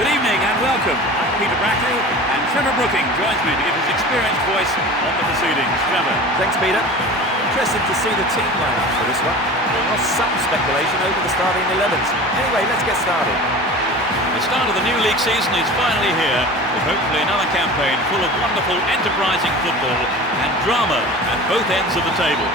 Good evening and welcome. I'm Peter Brackley and Trevor Brooking joins me to give his experienced voice on the proceedings. Trevor. Thanks, Peter. Interested to see the team lineup for this one. There was some speculation over the starting 11s. Anyway, let's get started. The start of the new league season is finally here, with hopefully another campaign full of wonderful, enterprising football and drama at both ends of the table.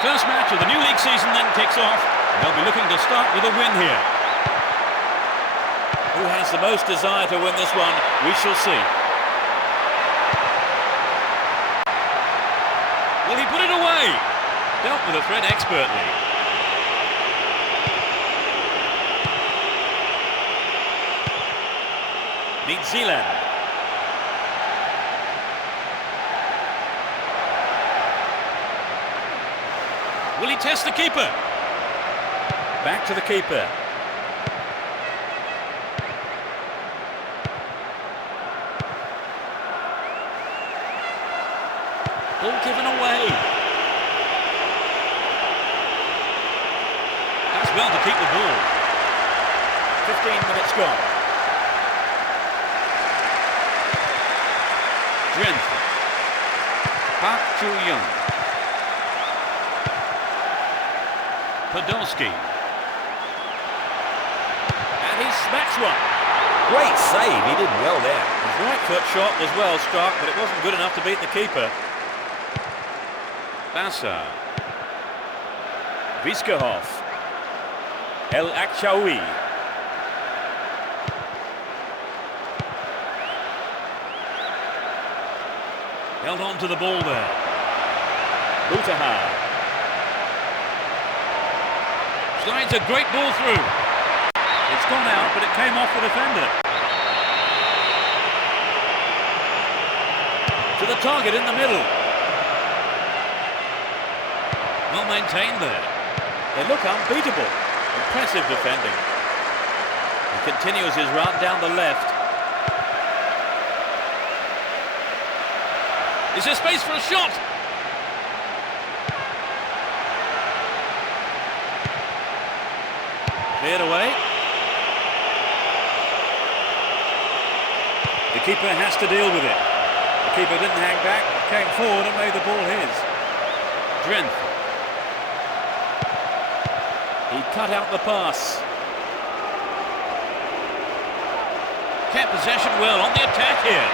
First match of the new league season then kicks off. They'll be looking to start with a win here. Who has the most desire to win this one? We shall see. Will he put it away? Dealt with the threat expertly. Needs Zeeland. Will he test the keeper? Back to the keeper. Ball given away. That's well to keep the ball. 15 minutes gone. Drenth. Park Ju-young. Podolski. And he smacks one. Great save, he did well there. His right foot shot was well struck, but it wasn't good enough to beat the keeper. Bassa. Vizcahoff. El Akshawi. Held on to the ball there. Boutaha. Slides a great ball through. It's gone out, but it came off the defender. To the target in the middle. Well maintained there. They look unbeatable. Impressive defending. He continues his run down the left. Is there space for a shot? Cleared away. The keeper has to deal with it. The keeper didn't hang back, came forward and made the ball his. Drenth. He cut out the pass. Kept possession well on the attack here.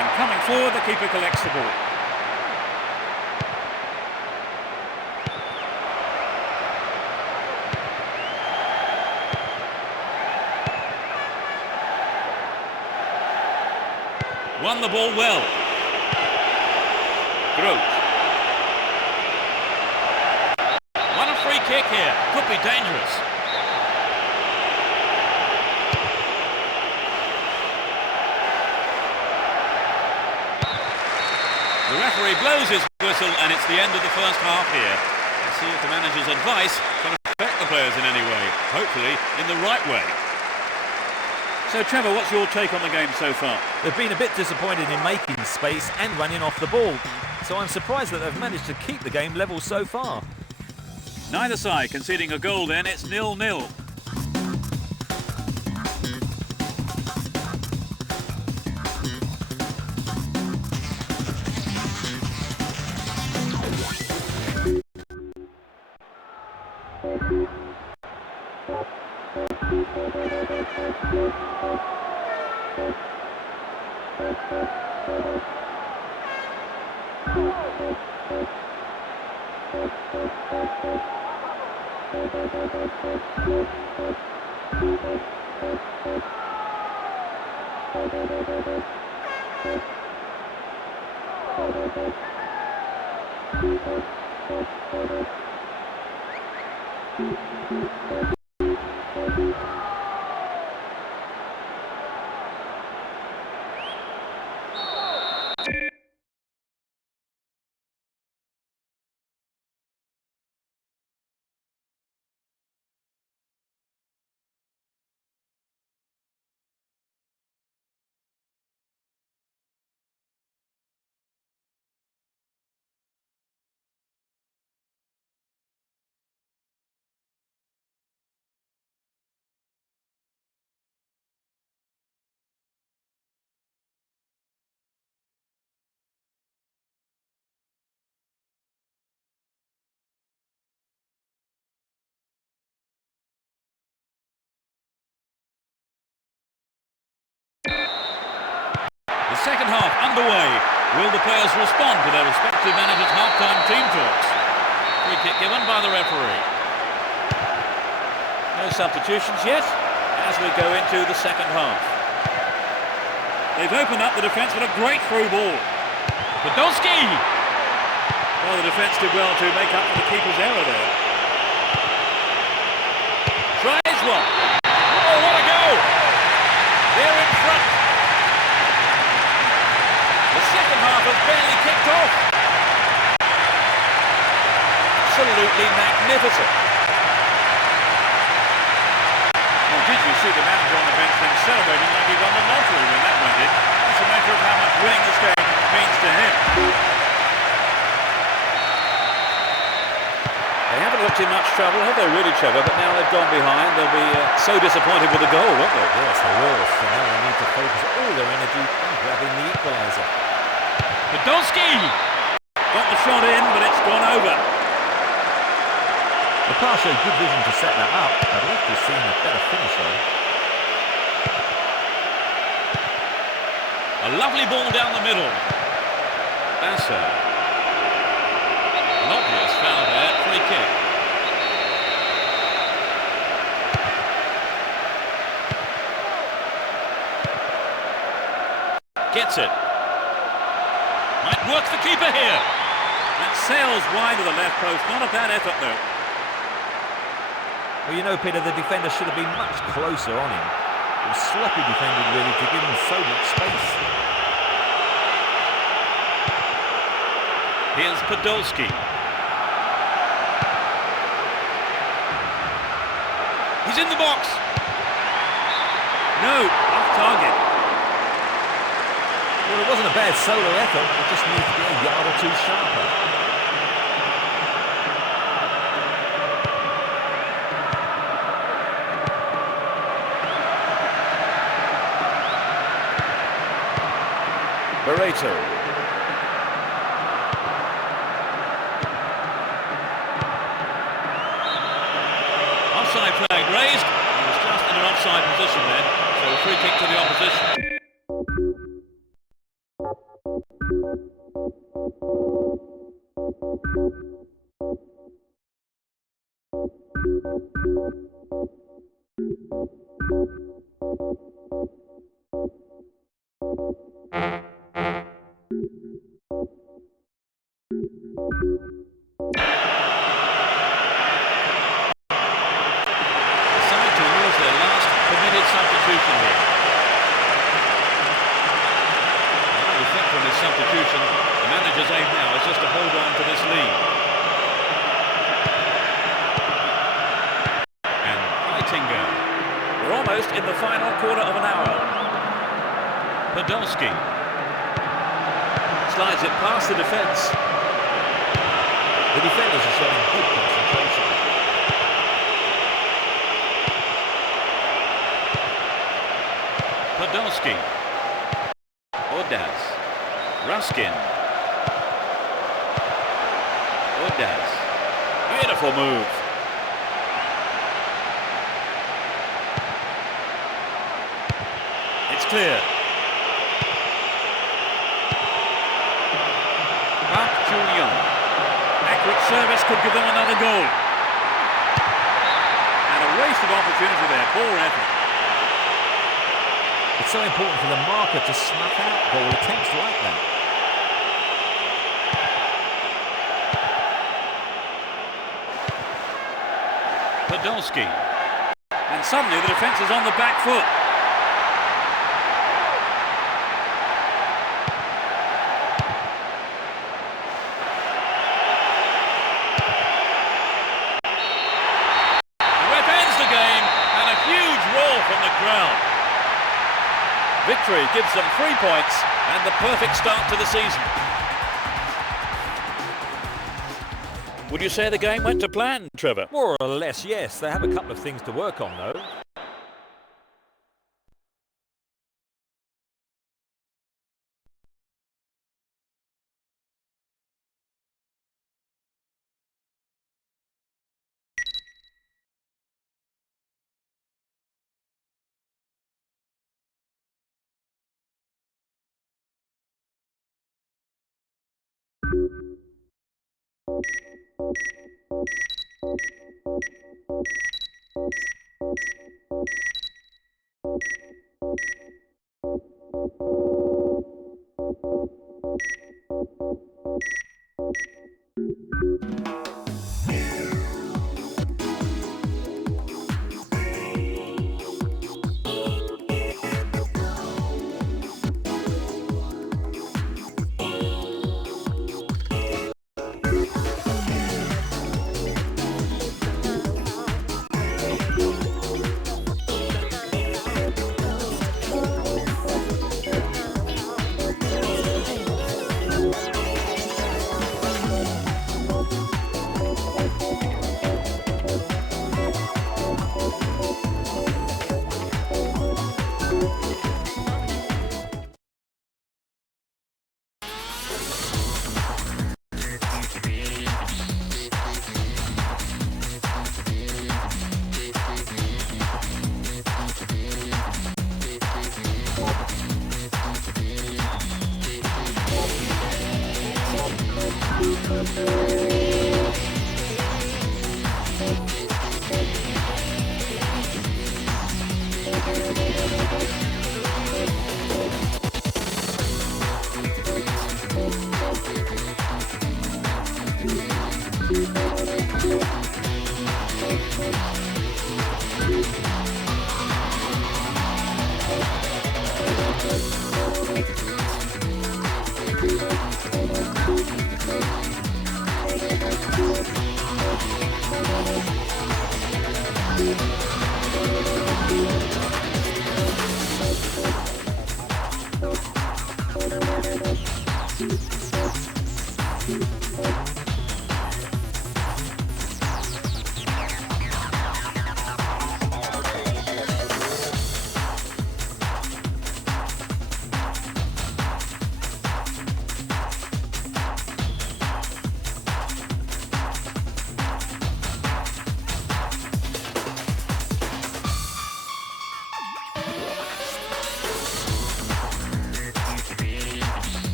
And coming forward, the keeper collects the ball. Won the ball well. Groot. Won a free kick here. Could be dangerous. The referee blows his whistle and it's the end of the first half here. Let's see if the manager's advice can affect the players in any way. Hopefully in the right way. So Trevor, what's your take on the game so far? They've been a bit disappointed in making space and running off the ball. So I'm surprised that they've managed to keep the game level so far. Neither side conceding a goal then, it's 0-0. The second half underway. Will the players respond to their respective managers' half-time team talks? Free kick given by the referee. No substitutions yet as we go into the second half. They've opened up the defence with a great through ball. Podolski! Well, the defence did well to make up for the keeper's error there. Tries one. Oh, what a goal! They're in front. The second half has barely kicked off. Absolutely magnificent. Well, did you see the manager on the bench then celebrating like he won the lottery when that went in? It's a matter of how much winning this game means to him. They haven't looked in much trouble, have they really, Trevor? But now they've gone behind, they'll be so disappointed with the goal, won't they? Yes, they will. So now they need to focus all their energy on grabbing the equaliser. Podolski! Got the shot in, but it's gone over. The pass showed good vision to set that up. I'd love to have seen a better finish though. A lovely ball down the middle. Basser. An obvious foul there, free kick. Gets it. Might work the keeper here. That sails wide of the left post. Not a bad effort though. Well, you know, Peter, the defender should have been much closer on him. It was sloppy defending really to give him so much space. Here's Podolski. He's in the box. No, off target. Well, it wasn't a bad solo effort. It just needs to be a yard or two sharper. Barreto. Offside flag raised. He was just in an offside position then, so a free kick to the opposition. Substitution here. Well, we think from his substitution The manager's aim now is just to hold on to this lead. And Heitinga. We're almost in the final quarter of an hour. Podolski. Slides it past the defence. The defenders are showing good concentration. Podolski. Ordaz. Ruskin. Ordaz. Beautiful move. It's clear. Park Chu-young. Accurate service could give them another goal. And a wasted opportunity there. Poor effort. It's so important for the marker to snuff out goal attempts like that. Podolski. And suddenly the defence is on the back foot. The ref ends the game and a huge roar from the crowd. Victory gives them 3 points and the perfect start to the season. Would you say the game went to plan, Trevor? More or less, yes. They have a couple of things to work on, though.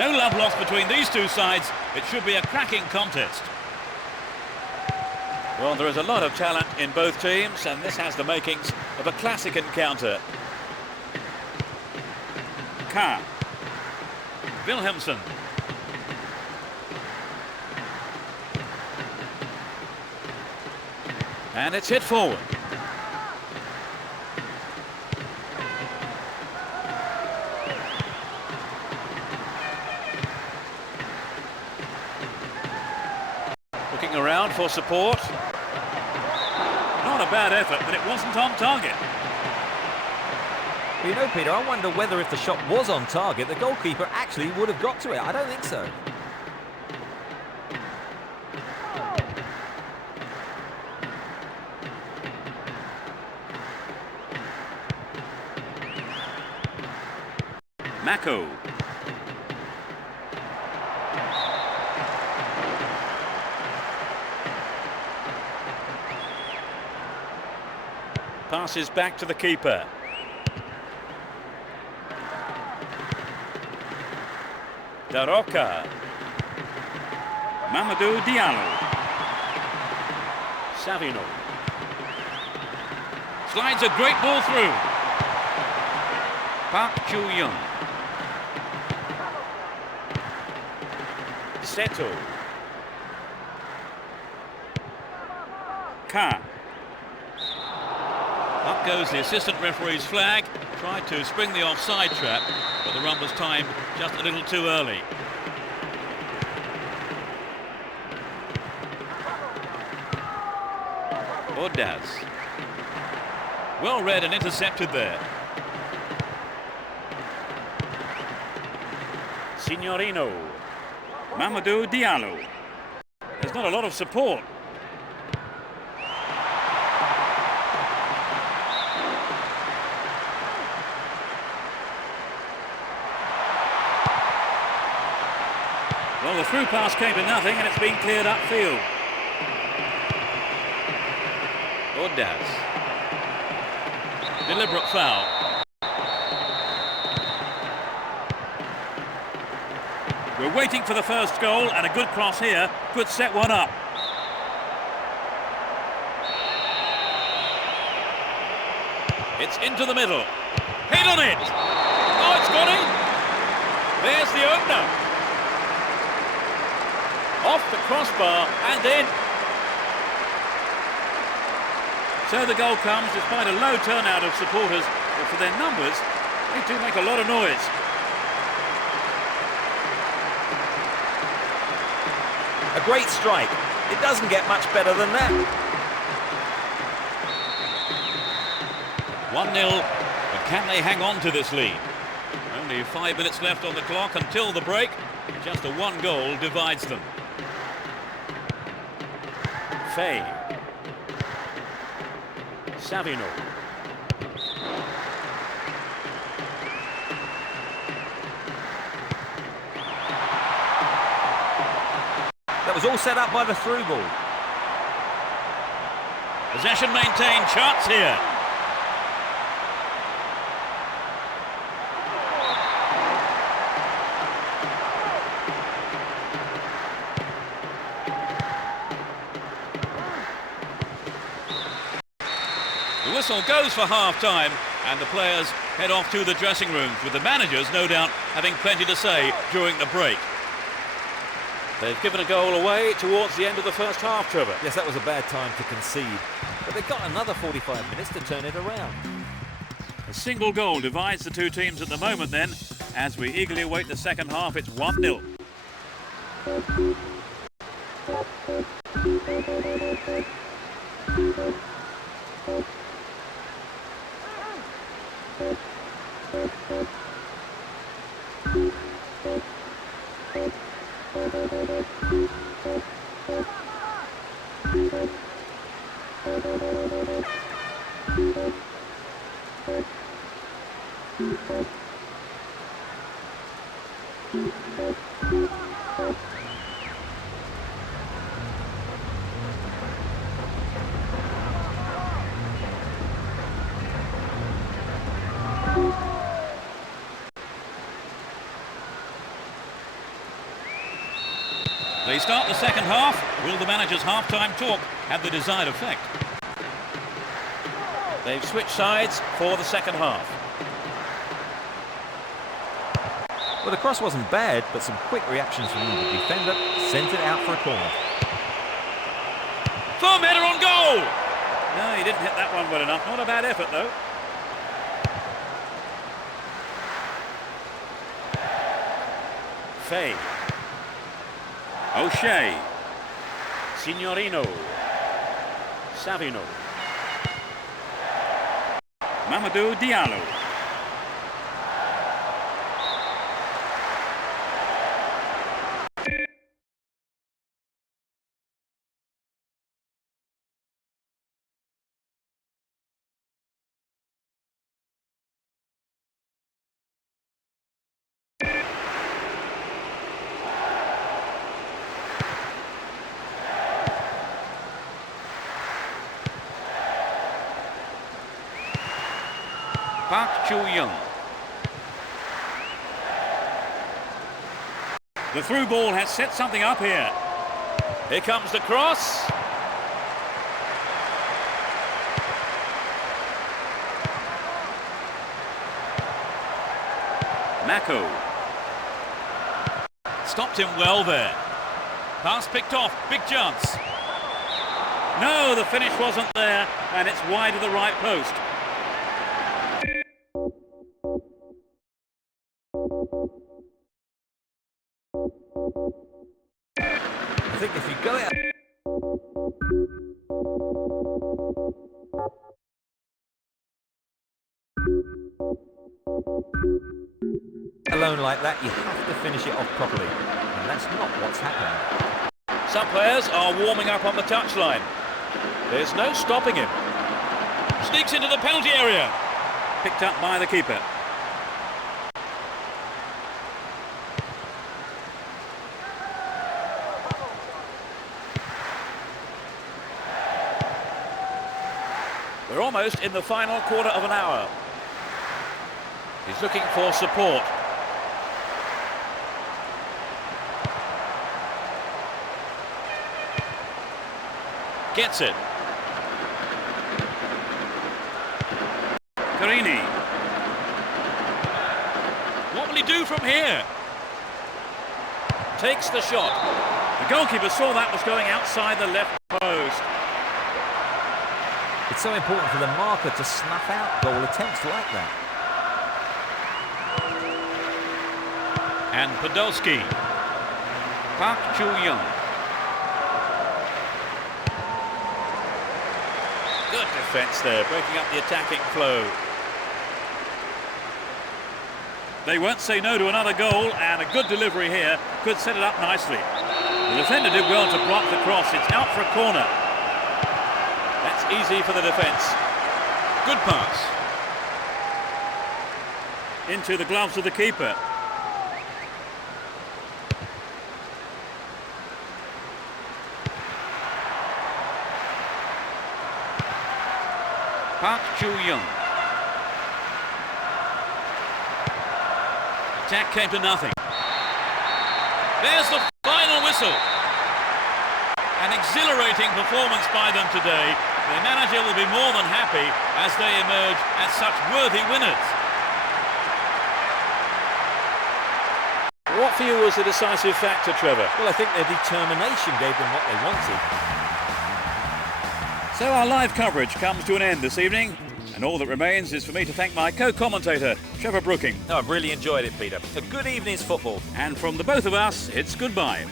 No love lost between these two sides. It should be a cracking contest. Well, there is a lot of talent in both teams, and this has the makings of a classic encounter. Kahn. Wilhelmsen. And it's hit forward. Looking around for support. Not a bad effort, but it wasn't on target. You know, Peter, I wonder whether if the shot was on target, the goalkeeper actually would have got to it. I don't think so. Mako. Passes back to the keeper. Daroca. Mamadou Diallo. Savino. Slides a great ball through. Park Chu-young. Seto. Kahn. Up goes the assistant referee's flag. Tried to spring the offside trap, but the run was timed just a little too early. Ordaz. Well read and intercepted there. Signorino. Mamadou Diallo. There's not a lot of support. Well, the through pass came to nothing and it's been cleared upfield. Ordaz. Deliberate foul. We're waiting for the first goal, and a good cross here could set one up. It's into the middle. Hit on it! Oh, it's gone in! There's the opener. Off the crossbar and in. So the goal comes despite a low turnout of supporters, but for their numbers, they do make a lot of noise. A great strike. It doesn't get much better than that. 1-0, but can they hang on to this lead? Only 5 minutes left on the clock until the break. Just a one goal divides them. Fay. Savino. That was all set up by the through ball. Possession maintained, chance here. The whistle goes for half-time, and the players head off to the dressing rooms, with the managers, no doubt, having plenty to say during the break. They've given a goal away towards the end of the first half, Trevor. Yes, that was a bad time to concede, but they've got another 45 minutes to turn it around. A single goal divides the two teams at the moment then. As we eagerly await the second half, it's 1-0. They start the second half. Will the manager's half-time talk have the desired effect? They've switched sides for the second half. Well, the cross wasn't bad, but some quick reactions from the defender sent it out for a corner. Firm header on goal! No, he didn't hit that one well enough. Not a bad effort, though. Fay. O'Shea. Signorino. Savino. Mamadou Diallo. Park Chu-young. The through ball has set something up here. Here comes the cross. Mako. Stopped him well there. Pass picked off. Big chance. No, the finish wasn't there, and it's wide of the right post. I think if you go out alone like that, you have to finish it off properly, and that's not what's happened. Some players are warming up on the touchline. There's no stopping him. Sneaks into the penalty area. Picked up by the keeper. We're almost in the final quarter of an hour. He's looking for support. Gets it. Carini. What will he do from here? Takes the shot. The goalkeeper saw that was going outside the left post. It's so important for the marker to snuff out goal attempts like that. And Podolski. Park Chu-young. Good defence there, breaking up the attacking flow. They won't say no to another goal, and a good delivery here could set it up nicely. The defender did well to block the cross. It's out for a corner. That's easy for the defence. Good pass. Into the gloves of the keeper. Park Chu-young. Attack came to nothing. There's the final whistle. An exhilarating performance by them today. The manager will be more than happy as they emerge as such worthy winners. What for you was the decisive factor, Trevor? Well, I think their determination gave them what they wanted. So our live coverage comes to an end this evening, and all that remains is for me to thank my co-commentator, Trevor Brooking. No, I've really enjoyed it, Peter. A good evening's football. And from the both of us, it's goodbye.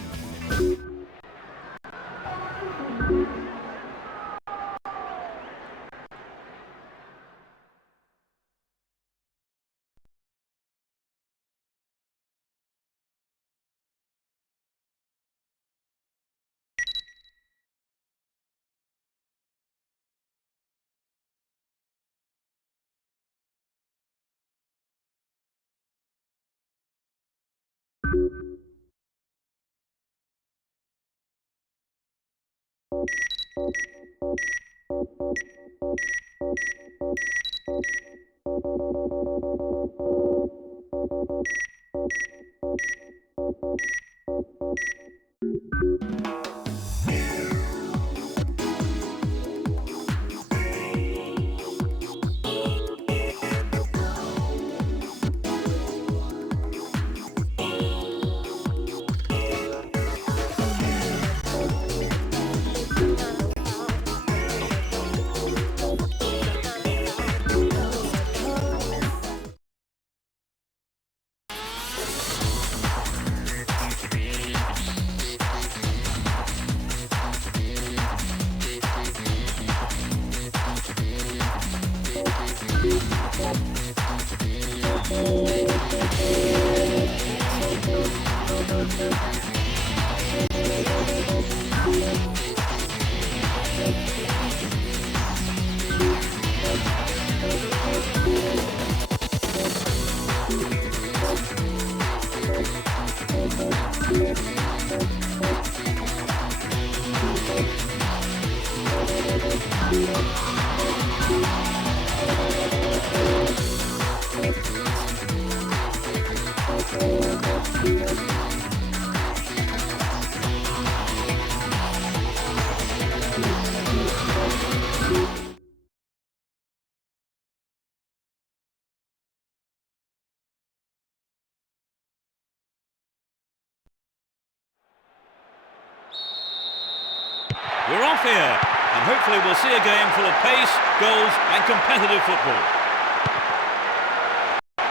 We're off here, and hopefully we'll see a game full of pace, goals and competitive football.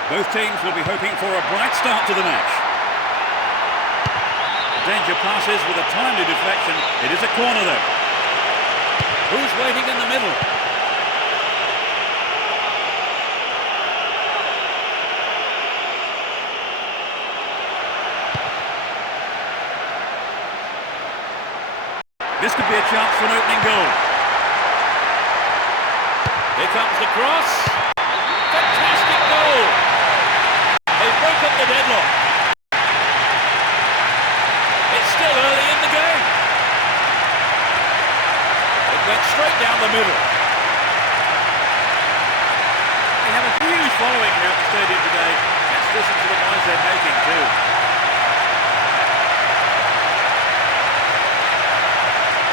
Both teams will be hoping for a bright start to the match. Danger passes with a timely deflection. It is a corner though. Who's waiting in the middle? This could be a chance for an opening goal. Here comes the cross. Fantastic goal! They broke up the deadlock. It's still early in the game. It went straight down the middle. They have a huge following here at the stadium today. Let's listen to the noise they're making too.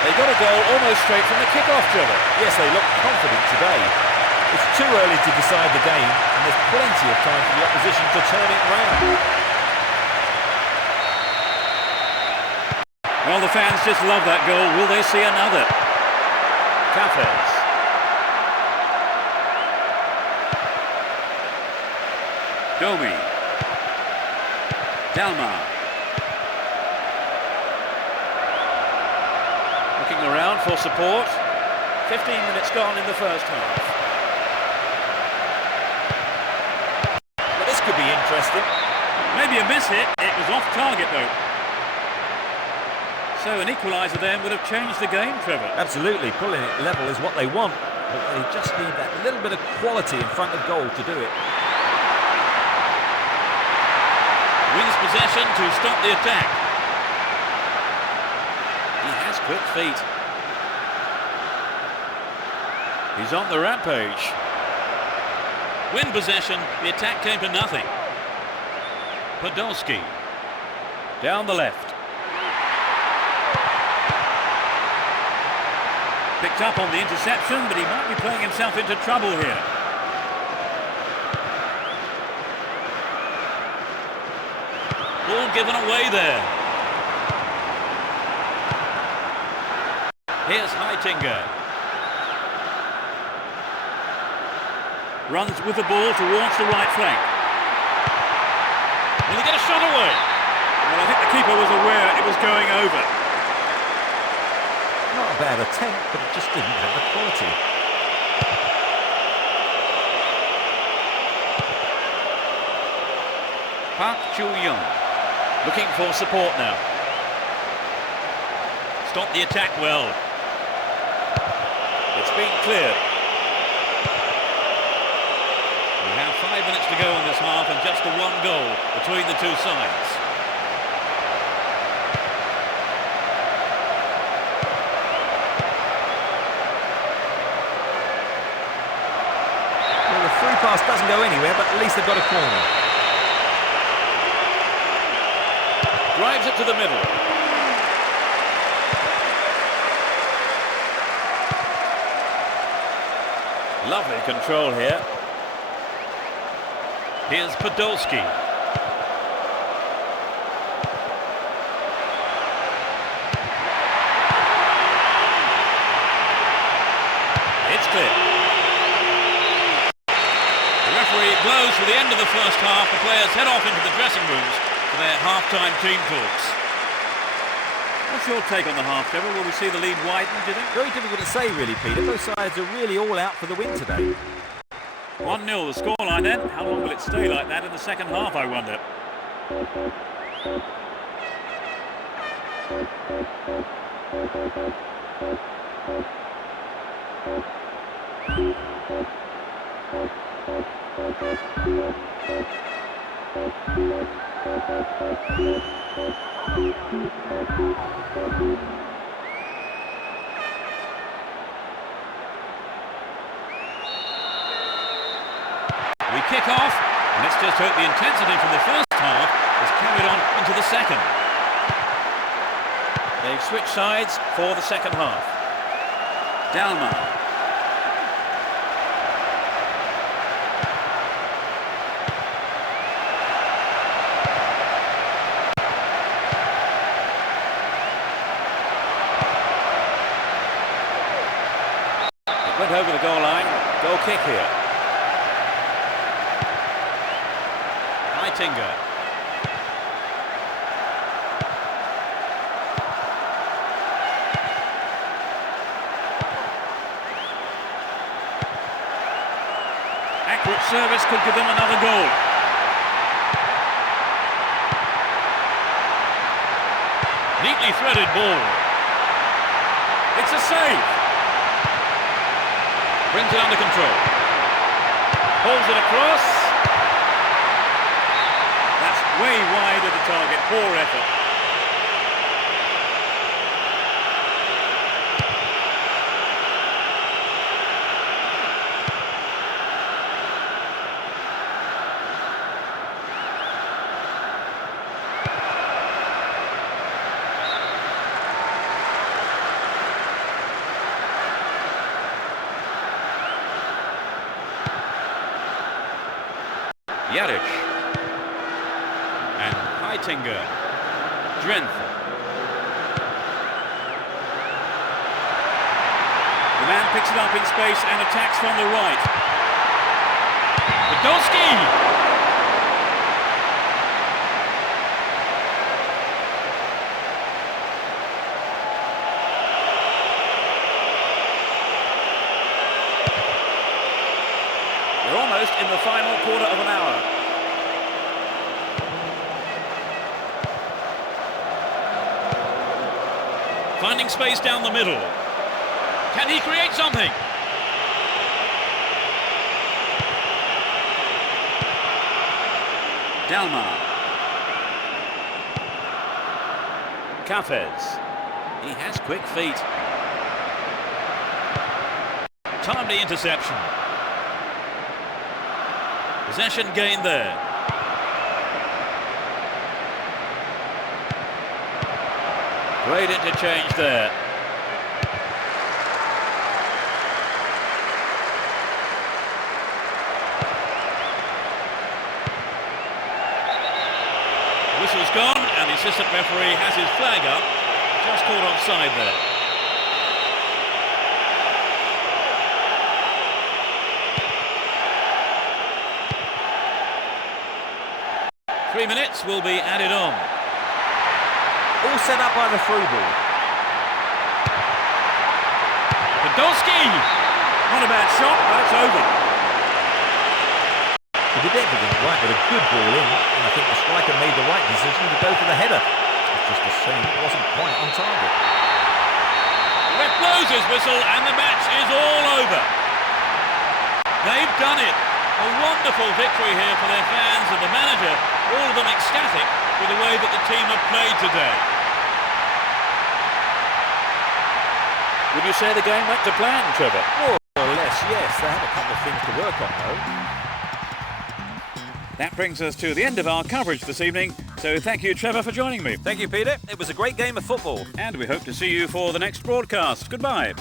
They got a goal almost straight from the kick-off, Trevor. Yes, they look confident today. It's too early to decide the game, and there's plenty of time for the opposition to turn it round. Well, the fans just love that goal. Will they see another? Cafes. Domi. Dalmar. Looking around for support. 15 minutes gone in the first half. Well, this could be interesting. Maybe a miss hit. It was off target though. So an equaliser then would have changed the game, Trevor. Absolutely, pulling it level is what they want, but they just need that little bit of quality in front of goal to do it. Wins possession to stop the attack. He has quick feet. He's on the rampage. Win possession, the attack came to nothing. Podolski. Down the left. Picked up on the interception, but he might be playing himself into trouble here. Ball given away there. Here's Heitinga. Runs with the ball towards the right flank. Will he get a shot away? Well, I think the keeper was aware it was going over. Not a bad attempt, but it just didn't have the quality. Park Chu-young looking for support now. Stop the attack well. It's been cleared. We have 5 minutes to go in this half and just the one goal between the two sides. Well, the free pass doesn't go anywhere, but at least they've got a corner. Drives it to the middle. Lovely control here. Here's Podolski. It's clear. The referee blows for the end of the first half. The players head off into the dressing rooms for their half-time team talks. What's your take on the half, Trevor? Will we see the lead widen, do you think? Very difficult to say, really, Peter. Both sides are really all out for the win today. 1-0 the scoreline then. How long will it stay like that in the second half, I wonder? We kick off, and let's just hope the intensity from the first half is carried on into the second. They've switched sides for the second half. Dalmar. It went over the goal line. Goal kick here. Heitinga. Accurate service could give them another goal. Neatly threaded ball. It's a save. Brings it under control. Pulls it across. That's way wide of the target. Poor effort. Jaric and Heitinga. Drenth. The man picks it up in space and attacks from the right. Podolski! We're almost in the final quarter of an hour. Finding space down the middle. Can he create something? Dalmar. Cafez. He has quick feet. Timely interception. Possession gained there. Great interchange there. The whistle's gone and the assistant referee has his flag up. Just caught offside there. Three minutes will be added on. All set up by the through ball. Podolski! Not a bad shot, but it's over. He did everything right with a good ball in, and I think the striker made the right decision to go for the header. It's just a shame it wasn't quite on target. The ref blows his whistle and the match is all over. They've done it. A wonderful victory here for their fans and the manager, all of them ecstatic with the way that the team have played today. Would you say the game went to plan, Trevor? More or less, yes. They had a couple of things to work on, though. That brings us to the end of our coverage this evening, so thank you, Trevor, for joining me. Thank you, Peter. It was a great game of football. And we hope to see you for the next broadcast. Goodbye.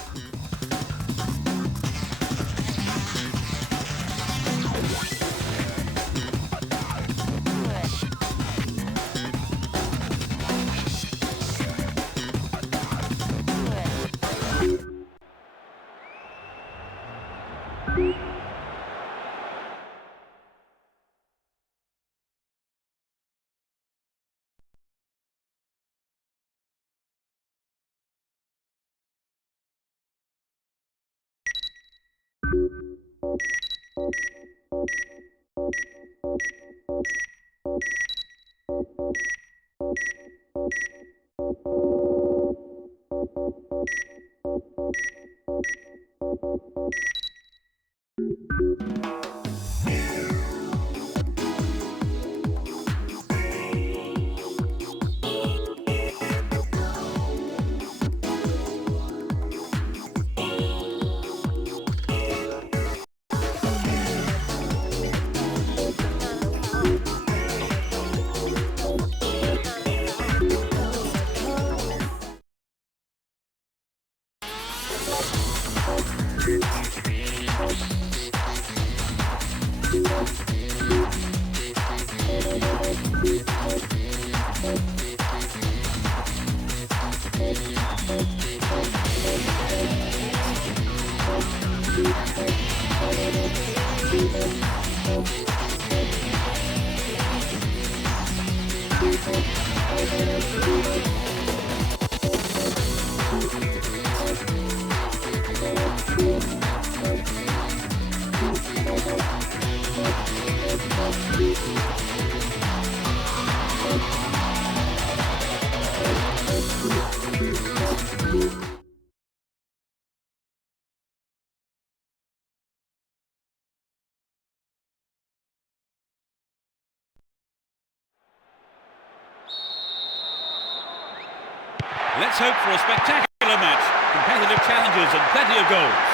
Let's hope for a spectacular match, competitive challenges and plenty of goals.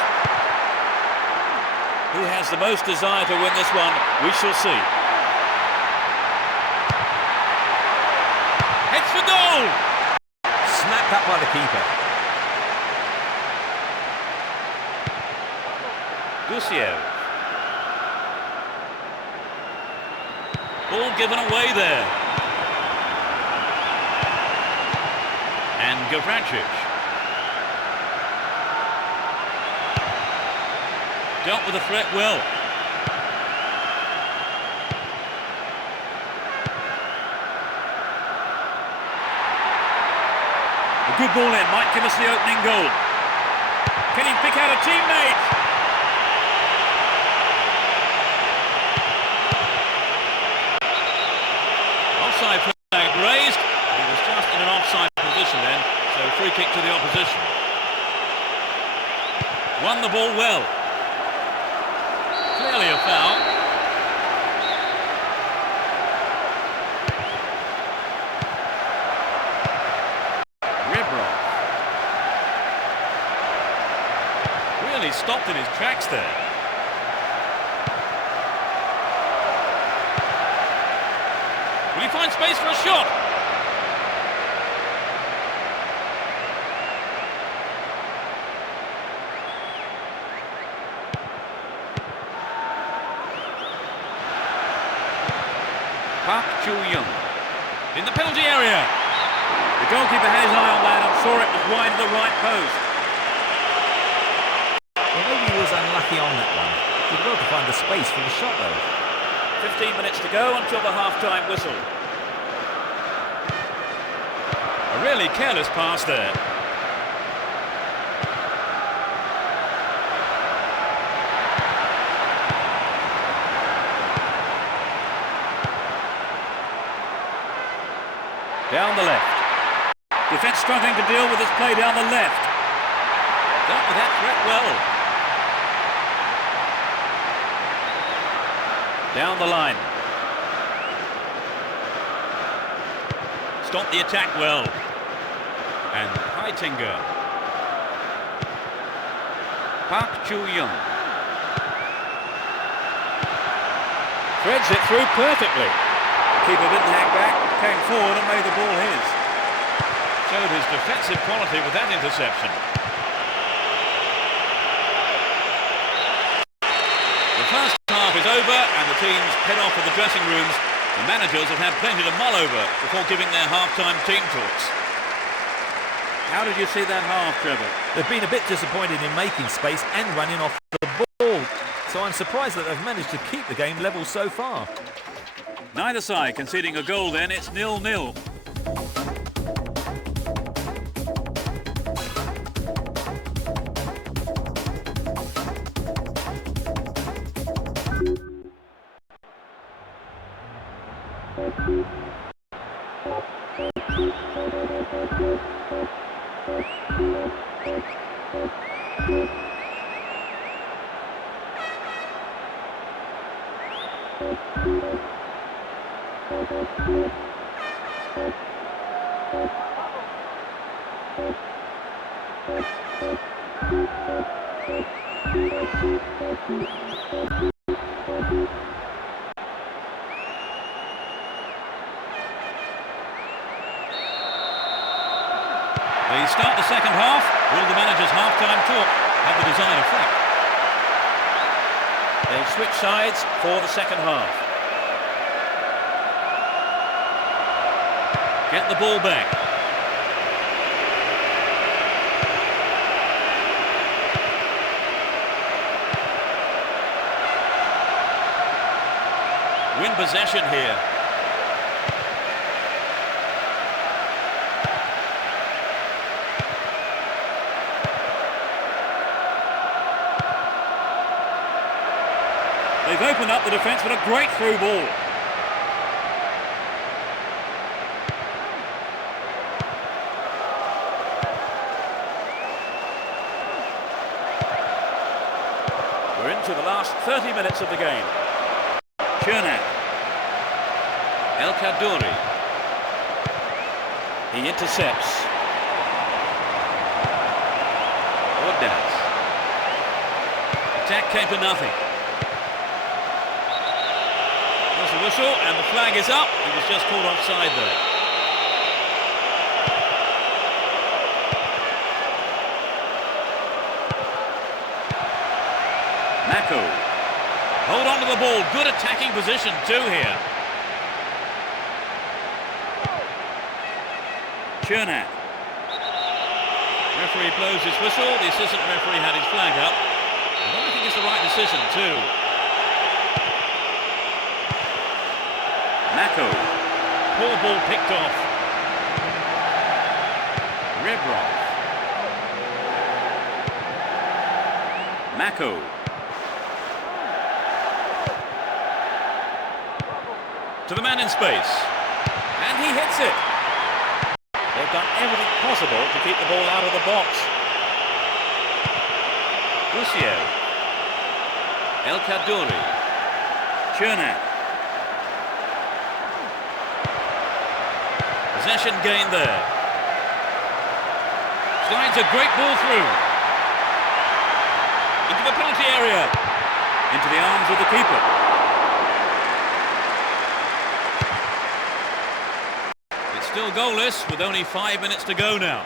Who has the most desire to win this one, we shall see. It's for goal! Snapped up by the keeper. Gusio. Ball given away there. And Gavracic. Dealt with the threat well. A good ball in, might give us the opening goal. Can he pick out a teammate? Offside flag raised. He was just in an offside position then, so free kick to the opposition. Won the ball well. Clearly a foul. Ribrov. Really stopped in his tracks there. Will he find space for a shot? Park Chu-young in the penalty area. The goalkeeper had his eye on that and saw it was wide of the right post. Well, maybe he was unlucky on that one. Did well to find the space for the shot though. 15 minutes to go until the half-time whistle. A really careless pass there. Down the left. Defence struggling to deal with this play down the left. Dealt with that threat well. Down the line. Stopped the attack well. And Heitinga. Park Chu-young. Threads it through perfectly. Keeper didn't hang back, came forward and made the ball his. Showed his defensive quality with that interception. The first half is over and the teams head off to the dressing rooms. The managers have had plenty to mull over before giving their half-time team talks. How did you see that half, Trevor? They've been a bit disappointed in making space and running off the ball. So I'm surprised that they've managed to keep the game level so far. Neither side conceding a goal then, it's 0-0. They start the second half. Will the manager's half-time talk have the desired effect? They've switched sides for the second half. Get the ball back. Win possession here. They've opened up the defence with a great through ball. We're into the last 30 minutes of the game. Chernak. El Kaddouri. He intercepts. Ordaz. Attack came to nothing. There's a whistle and the flag is up. He was just called offside there. Mako. Hold on to the ball. Good attacking position too here. Chernak. Referee blows his whistle. The assistant referee had his flag up. I think it's the right decision too. Mako. Poor ball picked off. Rebrov. Mako. To the man in space. And he hits it. They've done everything possible to keep the ball out of the box. Lucio. El Kaddouri. Chernak. Possession gained there. Slides a great ball through. Into the penalty area. Into the arms of the keeper. It's still goalless with only 5 minutes to go now.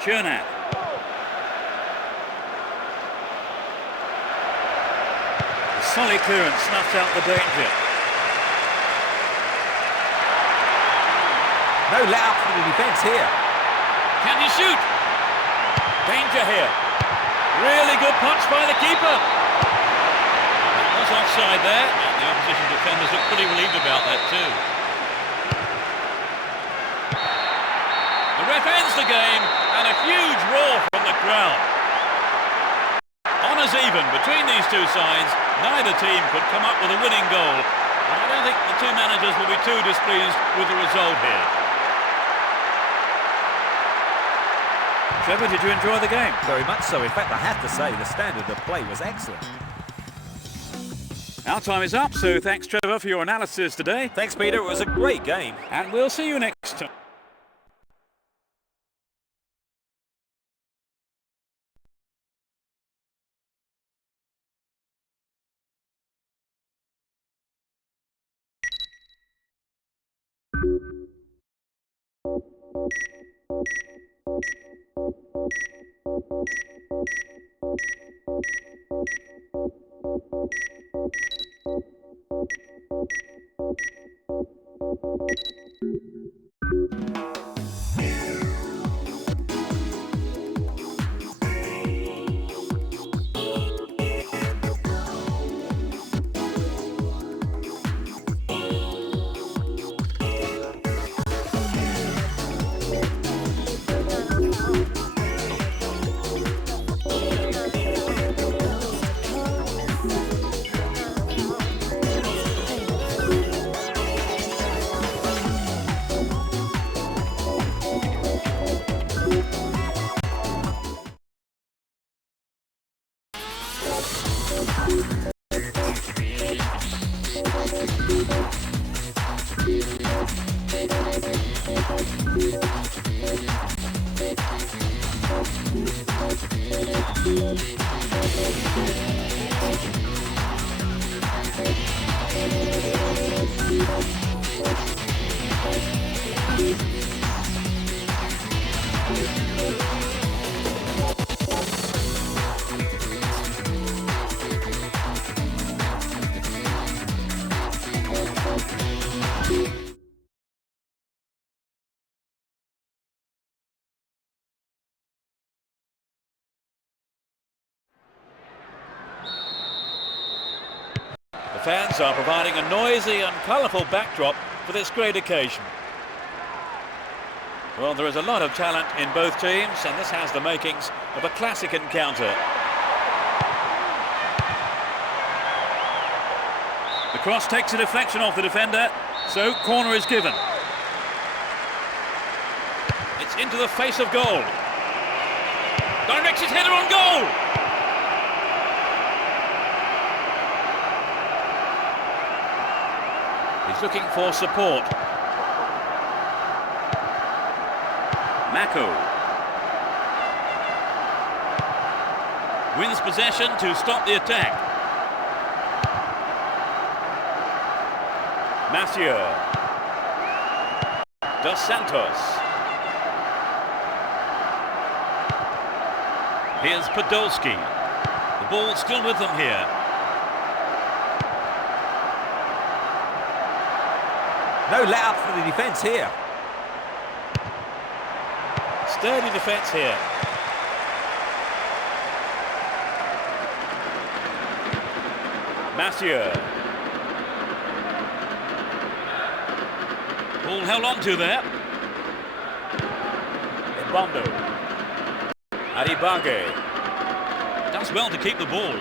Chernak. The solid clearance snuffs out the danger. No let up for the defence here. Can he shoot? Danger here. Really good punch by the keeper. It was offside there, and the opposition defenders look pretty relieved about that too. The ref ends the game, and a huge roar from the crowd. Honours even between these two sides. Neither team could come up with a winning goal, and I don't think the two managers will be too displeased with the result here. Trevor, did you enjoy the game? Very much so. In fact, I have to say the standard of play was excellent. Our time is up, so thanks, Trevor, for your analysis today. Thanks, Peter. It was a great game. And we'll see you next time. The fans are providing a noisy and colourful backdrop for this great occasion. Well, there is a lot of talent in both teams, and this has the makings of a classic encounter. The cross takes a deflection off the defender, so corner is given. It's into the face of goal. Directs his header on goal! He's looking for support. Mako wins possession to stop the attack. Mathieu. Dos Santos. Here's Podolski. The ball still with them here. No let up for the defence here. Sturdy defence here. Mathieu. Ball held on to there. Ebondo. Aribage. Does well to keep the ball.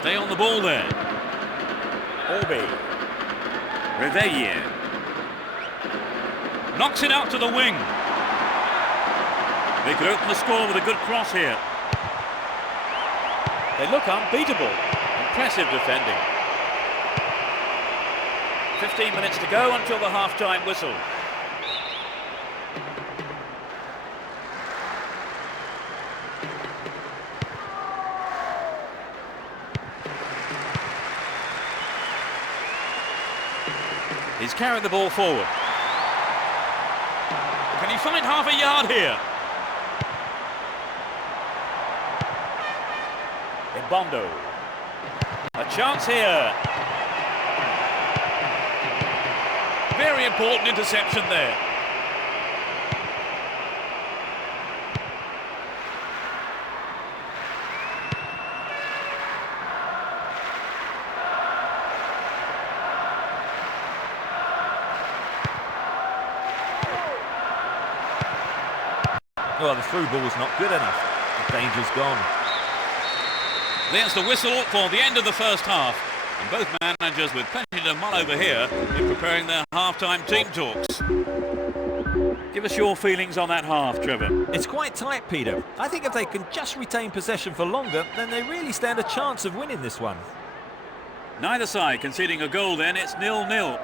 Stay on the ball there. Orbi. Reveille. Knocks it out to the wing. They could open the score with a good cross here. They look unbeatable. Impressive defending. 15 minutes to go until the half-time whistle. He's carried the ball forward. Can he find half a yard here? Ebondo. A chance here. Very important interception there. Well, the through ball's not good enough. The danger's gone. There's the whistle for the end of the first half. And both managers with plenty to mull over here in preparing their half-time team talks. Give us your feelings on that half, Trevor. It's quite tight, Peter. I think if they can just retain possession for longer, then they really stand a chance of winning this one. Neither side conceding a goal then, it's 0-0.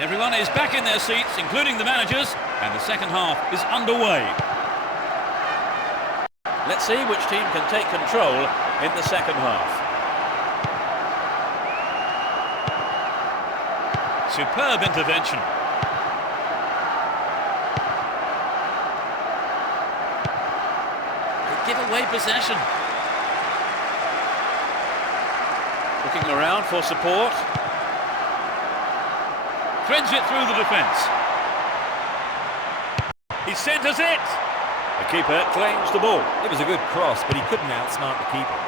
Everyone is back in their seats, including the managers, and the second half is underway. Let's see which team can take control in the second half. Superb intervention. They give away possession. Looking around for support. Threads it through the defence. He centres it. The keeper claims the ball. It was a good cross, but he couldn't outsmart the keeper.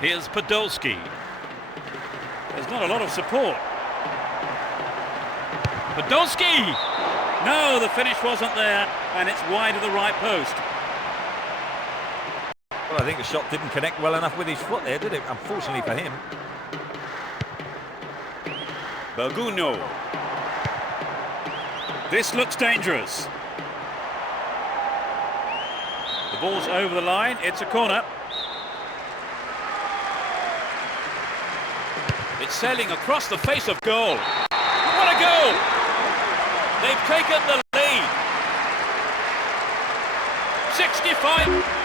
Here's Podolski. There's not a lot of support. Podolski! No, the finish wasn't there, and it's wide of the right post. Well, I think the shot didn't connect well enough with his foot there, did it? Unfortunately for him. Berguno. This looks dangerous. The ball's over the line. It's a corner. It's sailing across the face of goal. What a goal! They've taken the lead. 65.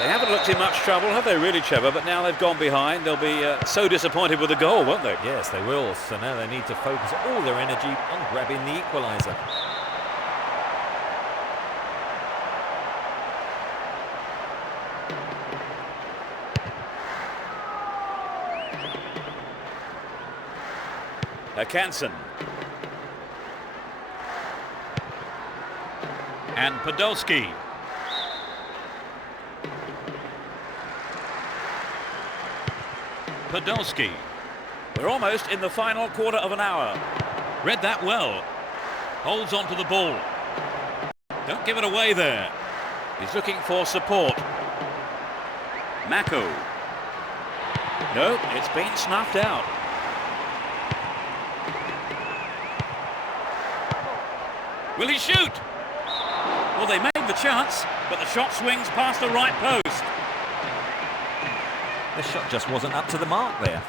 They haven't looked in much trouble, have they really, Trevor? But now they've gone behind. They'll be so disappointed with the goal, won't they? Yes, they will. So now they need to focus all their energy on grabbing the equaliser. Hansen. And Podolski. Podolski. We're almost in the final quarter of an hour. Read that well. Holds on to the ball. Don't give it away there. He's looking for support. Mako. No, it's been snuffed out. Will he shoot? Well, they made the chance, but the shot swings past the right post. The shot just wasn't up to the mark there.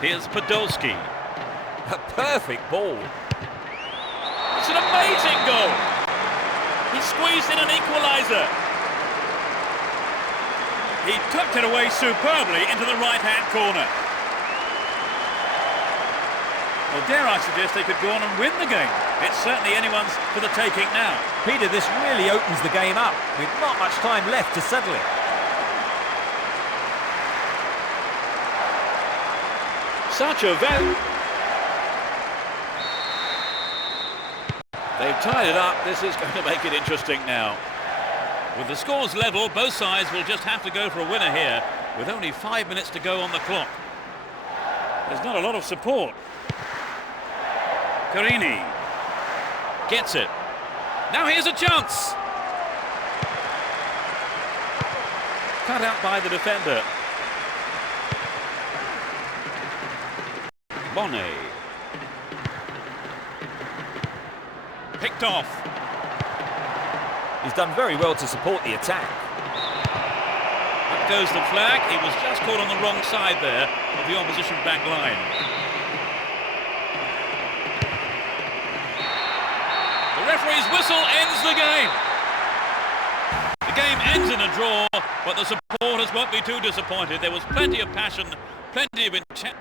Here's Podolski. A perfect ball. It's an amazing goal. He squeezed in an equaliser. He tucked it away superbly into the right-hand corner. Well, dare I suggest they could go on and win the game. It's certainly anyone's for the taking now. Peter, this really opens the game up with not much time left to settle it. Such a value. They've tied it up. This is going to make it interesting now. With the scores level, both sides will just have to go for a winner here, with only 5 minutes to go on the clock. There's not a lot of support. Carini gets it. Now here's a chance. Cut out by the defender. Monet. Picked off. He's done very well to support the attack. Up goes the flag. He was just caught on the wrong side there of the opposition back line. The referee's whistle ends the game. The game ends in a draw, but the supporters won't be too disappointed. There was plenty of passion, plenty of intent.